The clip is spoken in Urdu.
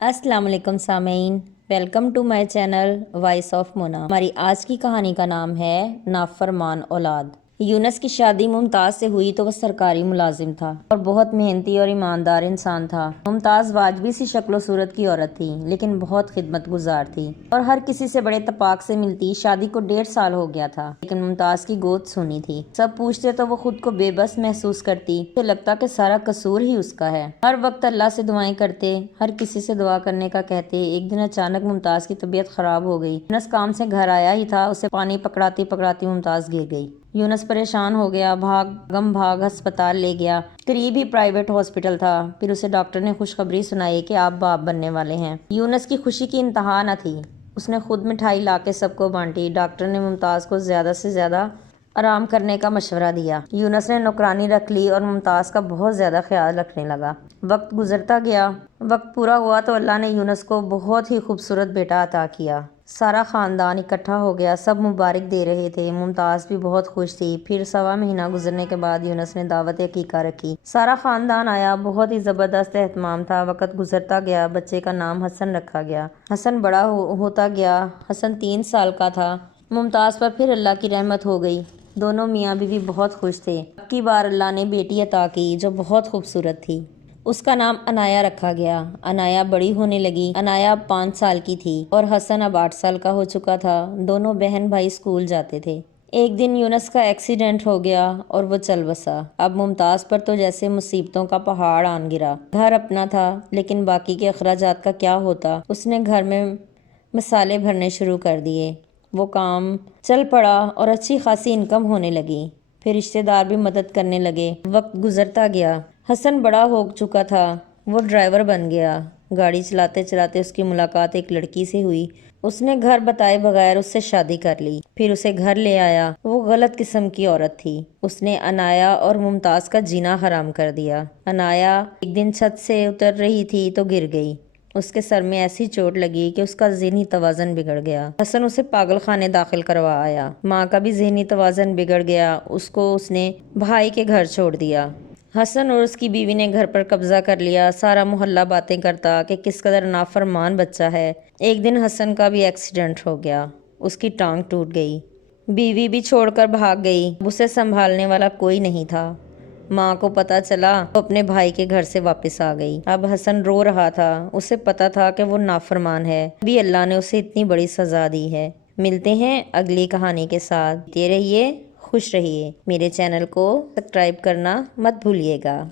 السلام علیکم سامعین، welcome to my channel voice of Mona. ہماری آج کی کہانی کا نام ہے نافرمان اولاد۔ یونس کی شادی ممتاز سے ہوئی تو وہ سرکاری ملازم تھا اور بہت محنتی اور ایماندار انسان تھا۔ ممتاز واجبی سی شکل و صورت کی عورت تھی، لیکن بہت خدمت گزار تھی اور ہر کسی سے بڑے اتفاق سے ملتی۔ شادی کو 1.5 سال ہو گیا تھا، لیکن ممتاز کی گود سونی تھی۔ سب پوچھتے تو وہ خود کو بے بس محسوس کرتی، اسے لگتا کہ سارا قصور ہی اس کا ہے۔ ہر وقت اللہ سے دعائیں کرتے، ہر کسی سے دعا کرنے کا کہتے۔ ایک دن اچانک ممتاز کی طبیعت خراب ہو گئی۔ یونس کام سے گھر آیا ہی تھا، اسے پانی پکڑاتی پکڑاتی ممتاز گر گئی۔ یونس پریشان ہو گیا، بھاگ ہسپتال لے گیا۔ قریب ہی پرائیویٹ ہاسپٹل تھا۔ پھر اسے ڈاکٹر نے خوشخبری سنائی کہ آپ باپ بننے والے ہیں۔ یونس کی خوشی کی انتہا نہ تھی۔ اس نے خود مٹھائی لا کے سب کو بانٹی۔ ڈاکٹر نے ممتاز کو زیادہ سے زیادہ آرام کرنے کا مشورہ دیا۔ یونس نے نوکرانی رکھ لی اور ممتاز کا بہت زیادہ خیال رکھنے لگا۔ وقت گزرتا گیا۔ وقت پورا ہوا تو اللہ نے یونس کو بہت ہی خوبصورت بیٹا عطا کیا۔ سارا خاندان اکٹھا ہو گیا، سب مبارک دے رہے تھے۔ ممتاز بھی بہت خوش تھی۔ پھر 1.25 مہینہ گزرنے کے بعد یونس نے دعوت عقیقہ رکھی۔ سارا خاندان آیا، بہت ہی زبردست اہتمام تھا۔ وقت گزرتا گیا، بچے کا نام حسن رکھا گیا۔ حسن بڑا ہوتا گیا۔ حسن 3 سال کا تھا۔ ممتاز پر پھر اللہ کی رحمت ہو گئی۔ دونوں میاں بیوی بہت خوش تھے۔ اب کی بار اللہ نے بیٹی عطا کی جو بہت خوبصورت تھی۔ اس کا نام عنایا رکھا گیا۔ عنایا بڑی ہونے لگی۔ عنایا اب 5 سال کی تھی اور حسن اب 8 سال کا ہو چکا تھا۔ دونوں بہن بھائی اسکول جاتے تھے۔ ایک دن یونس کا ایکسیڈنٹ ہو گیا اور وہ چل بسا۔ اب ممتاز پر تو جیسے مصیبتوں کا پہاڑ آن گرا۔ گھر اپنا تھا، لیکن باقی کے اخراجات کا کیا ہوتا؟ اس نے گھر میں مسالے بھرنے شروع کر دیے۔ وہ کام چل پڑا اور اچھی خاصی انکم ہونے لگی۔ پھر رشتہ دار بھی مدد کرنے لگے۔ وقت گزرتا گیا۔ حسن بڑا ہو چکا تھا، وہ ڈرائیور بن گیا۔ گاڑی چلاتے چلاتے اس کی ملاقات ایک لڑکی سے ہوئی۔ اس نے گھر بتائے بغیر اس سے شادی کر لی۔ پھر اسے گھر لے آیا۔ وہ غلط قسم کی عورت تھی۔ اس نے عنایا اور ممتاز کا جینا حرام کر دیا۔ عنایا ایک دن چھت سے اتر رہی تھی تو گر گئی۔ اس کے سر میں ایسی چوٹ لگی کہ اس کا ذہنی توازن بگڑ گیا۔ حسن اسے پاگل خانے داخل کروا آیا۔ ماں کا بھی ذہنی توازن بگڑ گیا۔ اس نے بھائی کے گھر چھوڑ دیا۔ حسن اور اس کی بیوی نے گھر پر قبضہ کر لیا۔ سارا محلہ باتیں کرتا کہ کس قدر نافرمان بچہ ہے۔ ایک دن حسن کا بھی ایکسیڈنٹ ہو گیا۔ اس کی ٹانگ ٹوٹ گئی۔ بیوی بھی چھوڑ کر بھاگ گئی۔ اسے سنبھالنے والا کوئی نہیں تھا۔ ماں کو پتہ چلا تو اپنے بھائی کے گھر سے واپس آ گئی۔ اب حسن رو رہا تھا۔ اسے پتہ تھا کہ وہ نافرمان ہے، ابھی اللہ نے اسے اتنی بڑی سزا دی ہے۔ ملتے ہیں اگلی کہانی کے ساتھ۔ دیتے رہیے، خوش رہیے۔ میرے چینل کو سبسکرائب کرنا مت بھولیے گا۔